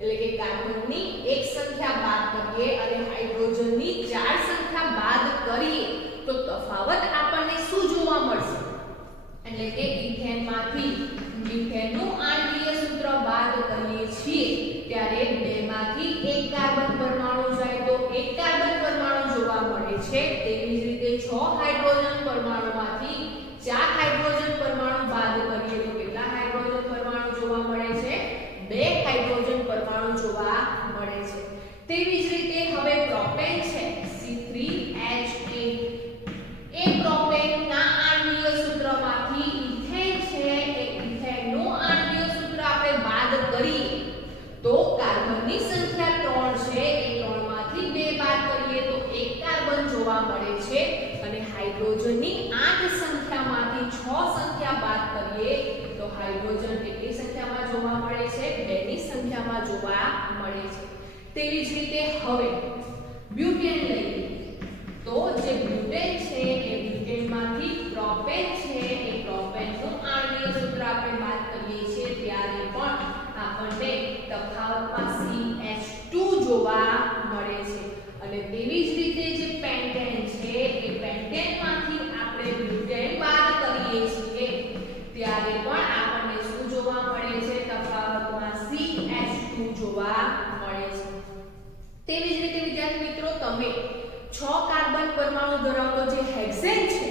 એટલે કે કાર્બનની એક સંખ્યા બાદ કરીએ અને હાઇડ્રોજનની 4 સંખ્યા બાદ કરીએ તો તફાવત આપણને શું જોવા મળશે? એટલે કે ઇથેનમાંથી મિથેનનું આણ્વિય સૂત્ર બાદ કરીએ છીએ ત્યારે બેમાંથી એક કાર્બન પરમાણુ જાય તો એક કાર્બન પરમાણુ જોવા મળે છે. તેવી જ રીતે 6 હાઇડ્રોજન પરમાણુમાંથી 4 હાઇડ્રોજન પરમાણુ બાદ કરીએ તો કેટલા હાઇડ્રોજન પરમાણુ જોવા મળે છે? 2 હાઇડ્રોજન પરમાણુ જોવા મળે છે. તેવી જ રીતે હવે પ્રોપેન છે C3H8. એ પ્રોપેનના આણ્વિય સૂત્રમાંથી ઇથેન છે એ ઇથેનનું આણ્વિય સૂત્ર આપણે બાદ કરીએ તો કાર્બનની સંખ્યા 3 છે એ 3 માંથી 2 બાદ કરીએ તો એક કાર્બન જોવા મળે છે. અને હાઇડ્રોજનની 8 સંખ્યામાંથી 6 સંખ્યા બાદ કરીએ તો હાઇડ્રોજન કેટલી સંખ્યામાં જોવા મળે છે? 2 ની સંખ્યામાં જોવા મળે છે. તેવી જ રીતે હવે બ્યુટેન લઈએ તો જે બ્યુટેન છે એ બ્યુટેનમાંથી પ્રોપેન છે એ પ્રોપેનનું આણ્વિય સૂત્ર આપણે બાદ કરીએ છીએ ત્યારે પણ આપણને તફાવતમાં CH2 જોવા મળે છે. અને તેવી જ રીતે જે પેન્ટેન છે એ પેન્ટેનમાંથી આપણે બ્યુટેન બાદ કરીએ છીએ ત્યારે પણ આપણને શું 6 કાર્બન પરમાણુ ધરાવતો જે હેક્સેન છે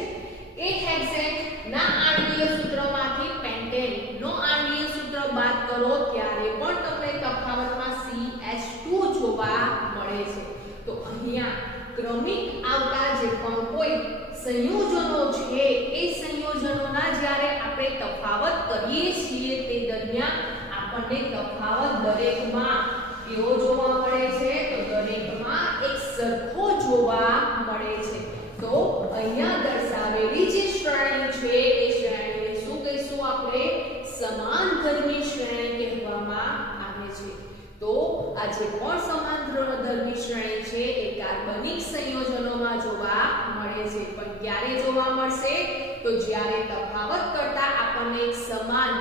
એ હેક્સેન ના આણ્વીય સૂત્રમાંથી પેન્ટેન નો આણ્વીય સૂત્ર બાદ કરો ત્યારે પણ તમને તફાવતમાં CH2 જોવા મળે છે. તો અહીંયા ક્રમિક આવતા જે પણ કોઈ સંયોજનો છે એ સંયોજનોના જ્યારે આપણે તફાવત કરીએ છીએ તે દરમિયાન આપણને તફાવત દરેકમાં કેવો જોવા મળે છે? તો દરેકમાં એક સરખો જોવા મળે છે. તો અહીંયા દર્શાવેલી જે શ્રેણી છે એ શ્રેણીને શું કહીશું આપણે? સમાનધર્મી શ્રેણી કહેવામાં આવે છે. તો આ જે પણ સમાનધર્મી શ્રેણી છે એ કાર્બનિક સંયોજનોમાં જોવા મળે છે. પણ ક્યારે જોવા મળશે? તો જ્યારે તફાવત કરતા આપણને એક સમાન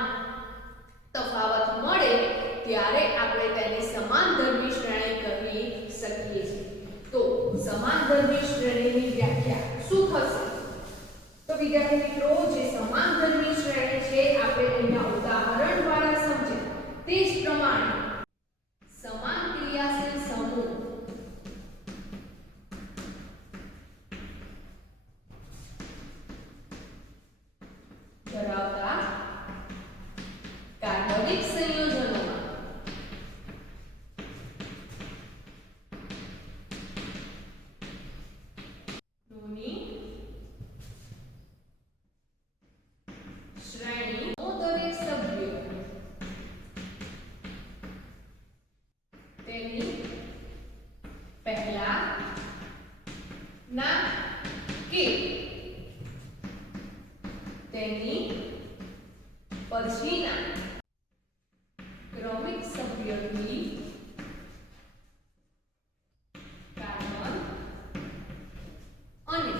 તફાવત મળે ત્યારે આપણે તેને સમાનધર્મી શ્રેણી કહી શકીએ છીએ. તો સમાનધર્મી શ્રેણીની વ્યાખ્યા શું થશે? તો વિદ્યાર્થી મિત્રો, જે સમાનધર્મી શ્રેણી છે આપણે અહીંયા ઉદાહરણ દ્વારા સમજીએ તે જ પ્રમાણે સમાન ક્રિયાશીલ સમૂહ ધરાવતા કાર્બનિક સંયોજનોમાં ની શ્રેણીનો દરેક સભ્ય તેની પહેલા ના કે તેની પછીના ક્રમિક સભ્યથી કાર્બન અને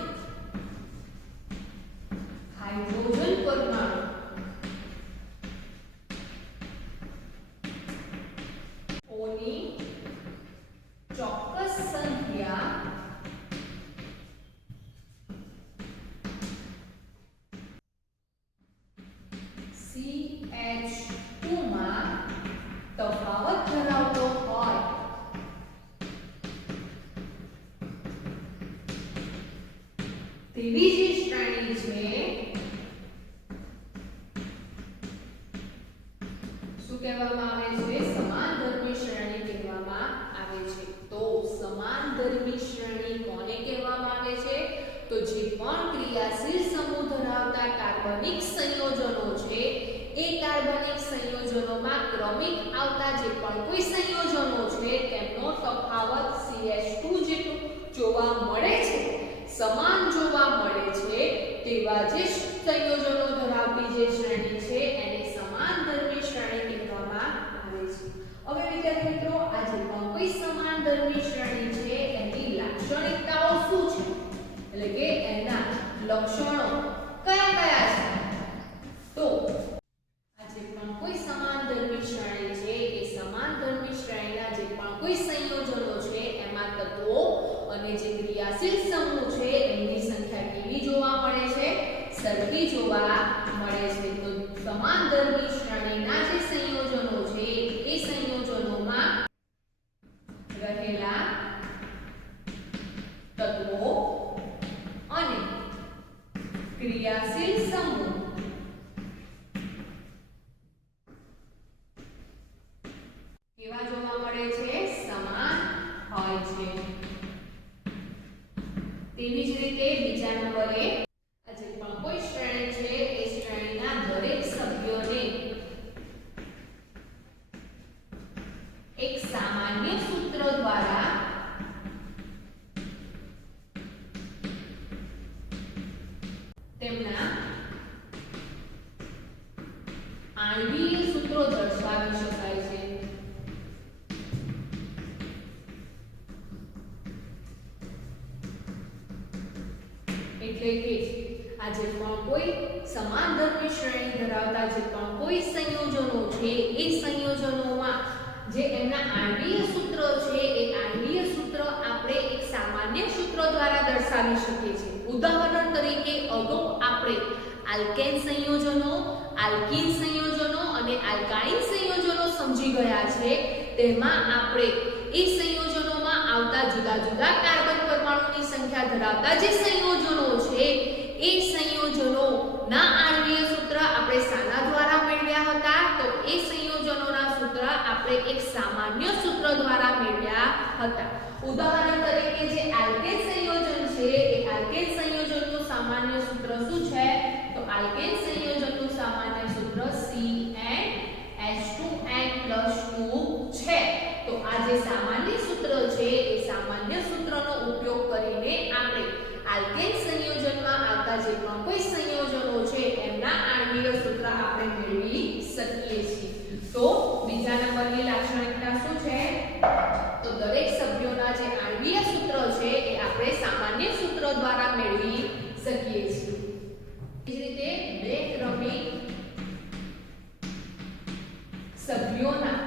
હાઇડ્રોજન પરમાણુ ઓની ચોક્કસ સંખ્યા CH2 માં તફાવત ધરાવતો હોય તેવી જે શ્રેણી છે શું કહેવામાં આવે છે? સમાનધર્મી શ્રેણી કહેવામાં આવે છે. તો સમાનધર્મી શ્રેણી કોને કહેવામાં આવે છે? તો જે પણ ક્રિયાશીલ સમૂહ ધરાવતા કાર્બનિક સંયોજનો છે એ કાર્બનિક સંયોજનોમાં ક્રમિક આવતા જે પણ કોઈ સંયોજનો છે તેમનો તફાવત CH2 જેટલો જોવા મળે છે, સમાન જોવા મળે છે તેવા જે સંયોજનો ધરાવતી જે શ્રેણી છે એને સમાનધર્મી શ્રેણી કહેવામાં આવે છે. હવે વિદ્યાર્થી મિત્રો, આ જે પણ કોઈ સમાનધર્મી શ્રેણી છે એની લાક્ષણિકતાઓ શું છે? એટલે કે એના લક્ષણો કયા કયા છે? તો આ જે પણ કોઈ સમાનધર્મી શ્રેણી છે એ સમાનધર્મી શ્રેણીના જે પણ કોઈ સંયોજનો છે એમાં તત્વો અને જે ક્રિયાશીલ સમૂહ છે એની સંખ્યા કેવી જોવા મળે છે? સરખી જોવા મળે છે. તો સમાનધર્મી શ્રેણીના જે સંયોજનો છે એ સંયોજનોમાં રહેલા તત્વો અને ક્રિયાશીલ સમૂહ કેવા જોવા મળે છે? સમાન હોય છે. તેવી જ રીતે બીજા નંબરે આ જે પણ કોઈ શ્રેણી છે એ શ્રેણીના દરેક સભ્યોને એક સામાન્ય સૂત્ર દ્વારા તેમના આણ્વીય સૂત્રો દર્શાવી શકાય છે. એટલે કે આ જે પણ કોઈ સમાનધર્મી શ્રેણી ધરાવતા જે પણ કોઈ સંયોજનો છે એ સંયોજનોમાં જે એમના આણ્વીય સૂત્ર છે એ આણ્વીય સૂત્ર આપણે એક સામાન્ય સૂત્ર દ્વારા દર્શાવી શકીએ છીએ. ઉદાહરણ તરીકે અગાઉ આપણે આલ્કેન સંયોજનો, આલ્કીન સંયોજનો અને આલ્કાઇન સંયોજનો સમજી ગયા છે. તેમાં આપણે એ સંયોજનોમાં આવતા જુદા જુદા કાર્બન પરમાણુ પરમાણુની સંખ્યા ધરાવતા જે સંયોજનો છે એ સંયોજનોના આણ્વીય સૂત્ર આપણે શાના દ્વારા મેળવ્યા હતા? તો એ સંયોજનોના સૂત્ર આપણે એક સામાન્ય સૂત્ર દ્વારા મેળવ્યા હતા. ઉદાહરણ તરીકે જે આલ્કેન સંયોજન છે એ આલ્કેન સંયોજનનું સામાન્ય સૂત્ર શું છે? તો આલ્કેન સંયોજનનું સામાન્ય સૂત્ર CnH2n+2 છે. તો આ જે સામાન્ય સૂત્ર છે એ સામાન્ય સૂત્રનો ઉપયોગ કરીને આપણે આલ્કેન સંયોજનમાં આવતા જે પણ કોઈ સંયોજનો છે એમના આણ્વીય સૂત્ર આપણે મેળવી શકીએ છીએ. તો બીજા નંબરની લાક્ષણિકતા શું છે? તો દરેક સભ્યોના જે આણ્વીય સૂત્ર છે એ આપણે સામાન્ય સૂત્ર દ્વારા મેળવી શકીએ છીએ. એ જ રીતે બે ક્રમિક સભ્યોના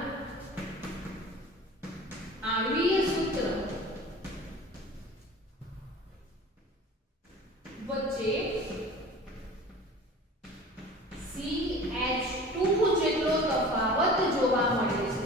આણ્વીય સૂત્ર વચ્ચે CH2 જેટલો તફાવત જોવા મળે છે.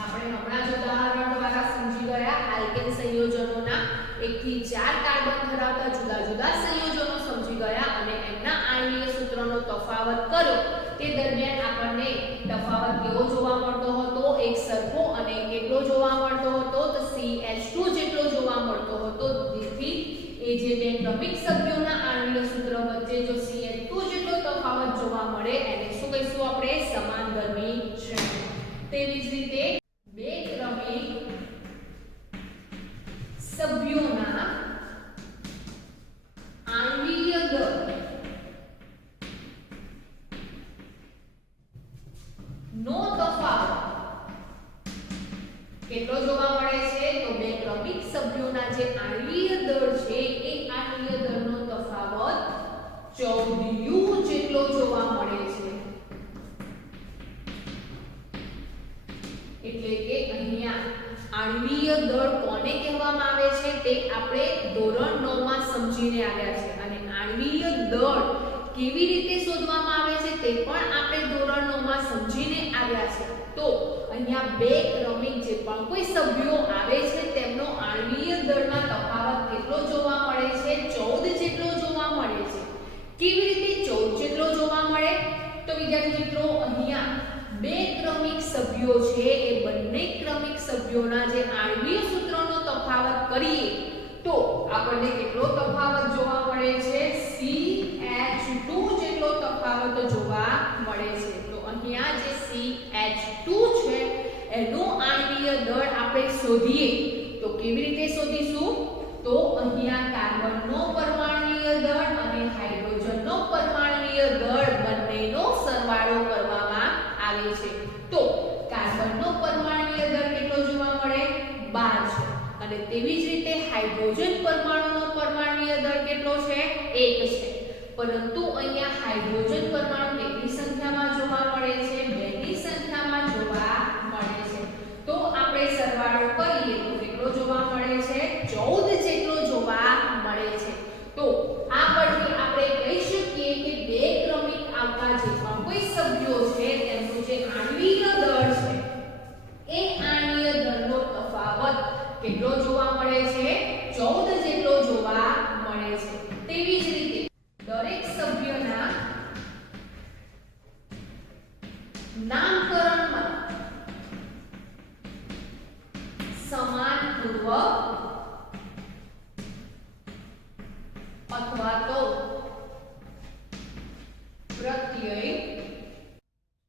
આપણે હમણાં જ ઉદાહરણ દ્વારા સમજી ગયા આલ્કેન સંયોજનોના 1 થી 4 કાર્બન ધરાવતા જુદા જુદા સંયોજનો સમજી ગયા અને એમના આણ્વીય સૂત્રનો તફાવત કર્યો. તે દરમિયાન આપણને તફાવત કેવો જોવા મળતો હતો? એક સરખો અને કેટલો જોવા મળતો હતો? તો CH2 જેટલો જોવા મળતો હતો. જેથી એ જે બે ક્રમિક સભ્યોના આણ્વીય સૂત્ર વચ્ચે જો CH2 જેટલો તફાવત જોવા મળે એને શું કહીશું આપણે? સમાન ગરમી શ્રેણી. તેવી જ રીતે બે ક્રમિક સભ્યોના આણ્વીય દળ નો તફાવત કેટલો જોવા મળે છે? તો બે ક્રમિક સભ્યોના જે આણ્વીય દળ છે એ આણ્વીય દળનો તફાવત 14U જેટલો જોવા મળે છે. એટલે કે અહીંયા આણ્વીય દળ કોને કહેવામાં આવે છે તે આપણે ધોરણ 9 માં સમજીને આવ્યા છે અને આણ્વીય દળ કેવી રીતે શોધવામાં આવે છે તે પણ આપણે ધોરણ 9 માં સમજીને આવ્યા છે. તો અહીંયા બે ક્રમિક જે પણ કોઈ સભ્યો આવે છે તેમનો આણ્વીય દળમાં તફાવત કેટલો જોવા મળે છે? 14 જેટલો જોવા મળે છે. કેવી રીતે 14 જેટલો જોવા મળે? તો વિદ્યાર્થી મિત્રો અહીંયા બે ક્રમિક સભ્યો છે એ બંને ક્રમિક સભ્યોના જે આણ્વીય સૂત્રનો તફાવત કરીએ તો આપણને કેટલો તફાવત જોવા મળે છે? CH2 જેટલો તફાવત જોવા મળે છે. તો અહીંયા જે CH2 છે એનો આણ્વીય દળ આપણે શોધીએ તો કેવી રીતે શોધીશું? તો અહીંયા કાર્બનનો પરમાણ્વીય દળ અને હાઇડ્રોજનનો પરમાણ્વીય દળ બંનેનો સરવાળો કરવામાં આવે છે. તો કાર્બનનો પરમાણ્વીય દળ કેટલો જોવા મળે? 12 છે. અને તેવી જ રીતે હાઇડ્રોજન પરમાણુનો પરમાણ્વીય દળ કેટલો છે? 1 છે. પરંતુ અહીંયા હાઇડ્રોજન પરમાણુ કેટલી સંખ્યામાં જોવા મળે છે? 2 ની સંખ્યામાં જોવા મળે છે. તો આપણે સરવાળો કરીએ તો કેટલો જોવા મળે છે? 14 જેટલો જોવા મળે છે. તો આ પરથી આપણે કહી શકીએ કે બે ક્રમિક આવતા જે પણ કોઈ સભ્યો છે તેમનું જે આણ્વીય દળ છે એ આણ્વીય દળનો તફાવત કેટલો જોવા મળે છે? 14 જેટલો જોવા મળે છે. તેવી જ રીતે દરેક સભ્યના નામકરણમાં સમાનપૂર્વક અથવા તો પ્રત્યય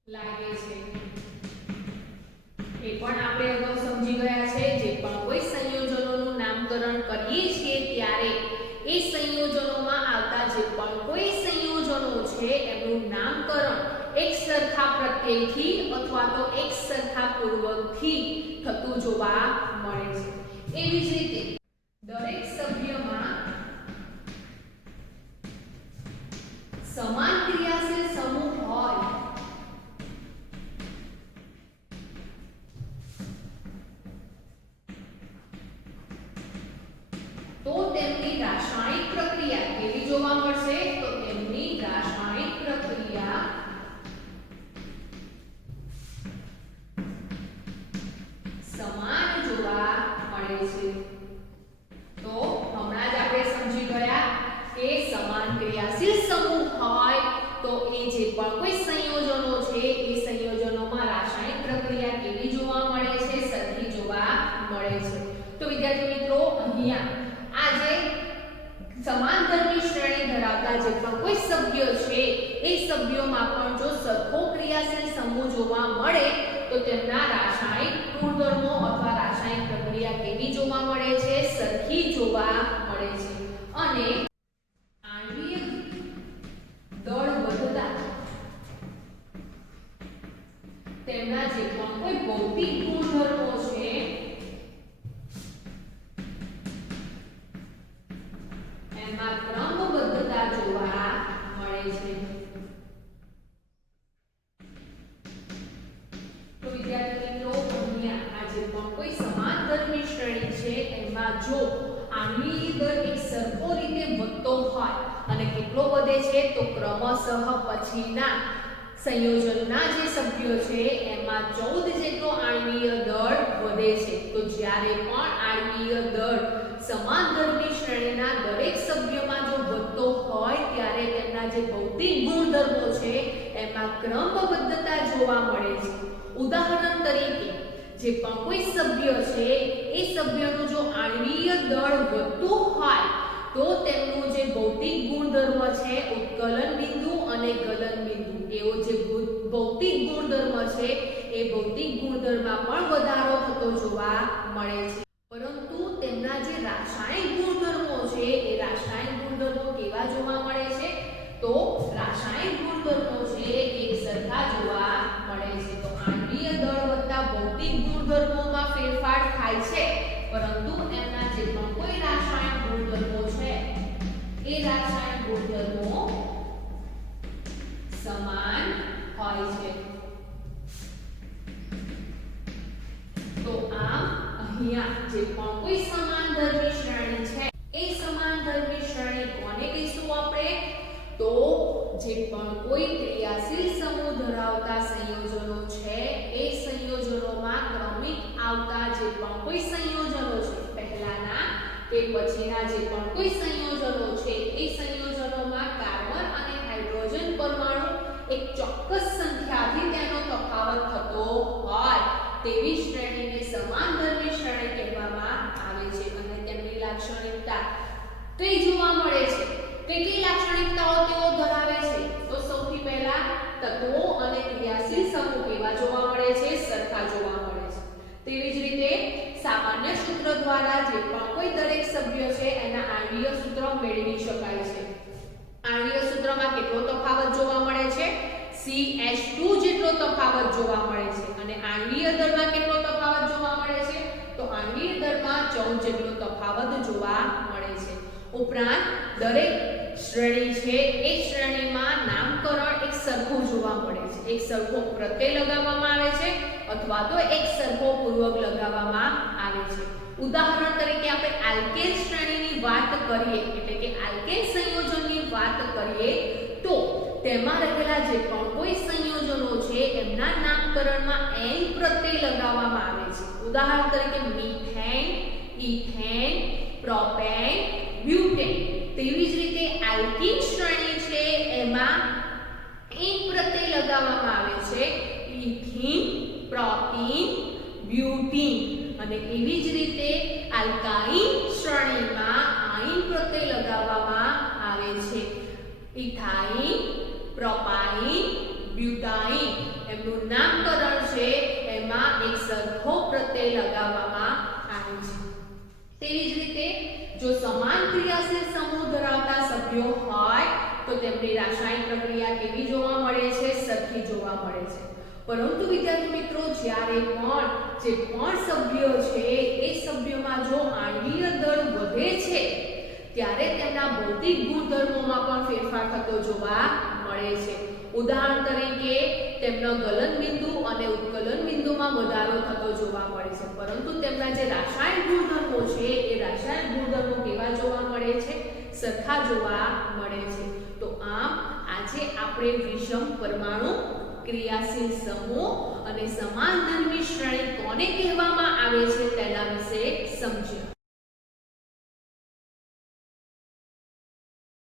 લાગે છે. એ પણ આપણે અગાઉ સમજી ગયા છે. જે પણ કોઈ સંયોજનોનું નામકરણ કરીએ છીએ ત્યારે એ સંયોજનોમાં આવતા જે પણ કોઈ સંયોજનો છે એનું નામકરણ એક સરખા પ્રત્યયથી અથવા તો એક સરખા પૂર્વકથી થતું જોવા મળે છે. એવી જ રીતે દરેક સભ્યમાં સમાન ક્રિયાશીલ સમૂહ હોય તો તેમની રાસાયણિક પ્રક્રિયા કેવી જોવા મળશે? તો તેમની રાસાયણિક પ્રક્રિયા સમાન જોવા મળે છે. તો હમણાં જ આપણે સમજી ગયા કે સમાન ક્રિયાશીલ સમૂહ હોય તો એ જે પણ કોઈ સંયોજનો છે એ સંયોજનોમાં રાસાયણિક પ્રક્રિયા કેવી જોવા મળે છે, સરખી જોવા મળે છે. તો વિદ્યાર્થી મિત્રો અહીંયા આ જે સમાનધર્મી શ્રેણી ધરાવતા જે પણ કોઈ સભ્ય છે એ સભ્યોમાં પણ જો સરખો ક્રિયાશીલ સમૂહ જોવા મળે તો તેમના રાસાયણિક ગુણધર્મો અથવા રાસાયણિક પ્રક્રિયા કેવી જોવા મળે છે, સરખી જોવા મળે છે. અને આણ્વિક દળ વધતા તેમના જે પણ કોઈ ભૌતિક ગુણધર્મો છે એમાં ક્રમબદ્ધતા જોવા મળે છે. તો વિદ્યાર્થી મિત્રો અહીંયા આ જે પણ કોઈ સમાનધર્મી શ્રેણી છે એમાં જો આણ્વિક દળ એક સરખો રીતે વધતો હોય અને કેટલો વધે છે તો ક્રમશઃ પછીના સંયોજનના જે સભ્યો છે એમાં 14 જેટલો આણ્વીય દળ વધે છે. તો જ્યારે પણ આણ્વીય દળ સમાનધર્મી શ્રેણીના દરેક સભ્યમાં જો વધતો હોય ત્યારે તેમના જે ભૌતિક ગુણધર્મો છે એમાં ક્રમબદ્ધતા જોવા મળે છે. ઉદાહરણ તરીકે જે પણ કોઈ સભ્ય છે એ સભ્યનું જો આણ્વીય દળ વધતું હોય તો તેમનું જે ભૌતિક ગુણધર્મ છે ઉત્કલન બિંદુ અને ગલન બિંદુ એવો જે ભૌતિક ગુણધર્મ છે એ ભૌતિક ગુણધર્મમાં પણ વધારો થતો જોવા મળે છે. પરંતુ તેમના જે રાસાયણિક ગુણધર્મો છે એ રાસાયણિક ગુણધર્મો કેવા જોવા મળે છે તો રાસાયણિક ગુણધર્મો છે એક સરખા જોવા મળે છે. તો આણ્વીય દળ વધતા ભૌતિક ગુણધર્મોમાં ફેરફાર થાય છે પરંતુ એમના જે પણ કોઈ રાસાયણિક ગુણધર્મો છે એ રાસાયણિક ગુણધર્મો સમાન હોય છે. તો આમ અહીંયા જે પણ કોઈ સમાનધર્મી શ્રેણી છે એ સમાનધર્મી શ્રેણી કોને કહીશું આપણે તો જે પણ કોઈ ક્રિયાશીલ સમૂહ ધરાવતા સંયોજનો છે એ સંયોજનોમાં ક્રમિક આવતા જે પણ કોઈ સંયોજનો છે પહેલાના કે પછીના જે પણ કોઈ સંયોજનો છે એ સંયોજનોમાં કાર્બન અને હાઇડ્રોજન પરમાણુ એક ચોક્કસ સંખ્યાથી તેનો તફાવત થતો હોય તેવી શ્રેણીને સમાનધર્મી શ્રેણી કહેવામાં આવે છે. અને તેમની લાક્ષણિકતા કઈ જોવા મળે છે, કેટલી લાક્ષણિકતાઓ તેઓ ધરાવે છે તો સૌથી પહેલા તત્વો અને ક્રિયાશીલ સમૂહ કેવા જોવા મળે છે, સરખા જોવા મળે છે. તેવી જ રીતે સામાન્ય સૂત્ર દ્વારા જે પણ કોઈ દરેક સભ્ય છે એના આણ્વીય સૂત્ર મેળવી શકાય છે. આણ્વીય સૂત્રમાં કેટલો તફાવત જોવા મળે છે, CH2 જેટલો તફાવત જોવા મળે છે. અને આણ્વીય દળમાં કેટલો તફાવત જોવા મળે છે તો આણ્વીય દળમાં 14 જેટલો તફાવત જોવા મળે છે. ઉપરાંત દરેક શ્રેણી છે એ શ્રેણીમાં નામકરણ એક સરખું જોવા મળે છે. એક સરખો પ્રત્યય લગાવવામાં આવે છે અથવા તો એક સરખો પૂર્વક લગાવવામાં આવે છે. ઉદાહરણ તરીકે આપણે આલ્કેન શ્રેણીની વાત કરીએ એટલે કે આલ્કેન સંયોજનની વાત કરીએ તો તેમાં રહેલા જે પણ કોઈ સંયોજનો છે એમના નામકરણમાં n પ્રત્યય લગાવવામાં આવે છે. ઉદાહરણ તરીકે મિથેન, ઇથેન, પ્રોપેન, બ્યુટેન. તેવી જ રીતે આલ્કીન શ્રેણી છે એમાં n પ્રત્યય લગાવવામાં આવે છે ઇથીન, પ્રોપીન, બ્યુટીન. અને એવી જ રીતે આલ્કાઇન શ્રેણીમાં આઇન પ્રત્યય લગાવવામાં આવે છે ઇથાઇન, પ્રોપાઇન, બ્યુટાઇન. એમનું નામકરણ છે એમાં એક સરખો પ્રત્યય લગાવવામાં આવે છે. તેવી જ રીતે જો સમાન ક્રિયાશીલ સમૂહ ધરાવતા સભ્યો હોય તો તેમની રાસાયણિક પ્રક્રિયા કેવી જોવા મળે છે, સરખી જોવા મળે છે. પરંતુ વિદ્યાર્થી મિત્રો જ્યારે પણ જે પણ સભ્યો છે એ સભ્યોમાં જો આણ્વીય દળ વધે છે ત્યારે તેમના ભૌતિક ગુણધર્મોમાં પણ ફેરફાર થતો જોવા મળે છે. ઉદાહરણ તરીકે તેમનો ગલન બિંદુ અને ઉત્કલન બિંદુમાં વધારો થતો જોવા મળે છે. પરંતુ તેમના જે રાસાયણિક ગુણધર્મો છે એ રાસાયણિક ગુણધર્મો કેવા જોવા મળે છે, સરખા જોવા મળે છે. તો આમ આજે આપણે વિષમ પરમાણુ ક્રિયાશીલ સમૂહ અને સમાનધર્મી શ્રેણી કોને કહેવામાં આવે છે તેના વિશે સમજ્યા.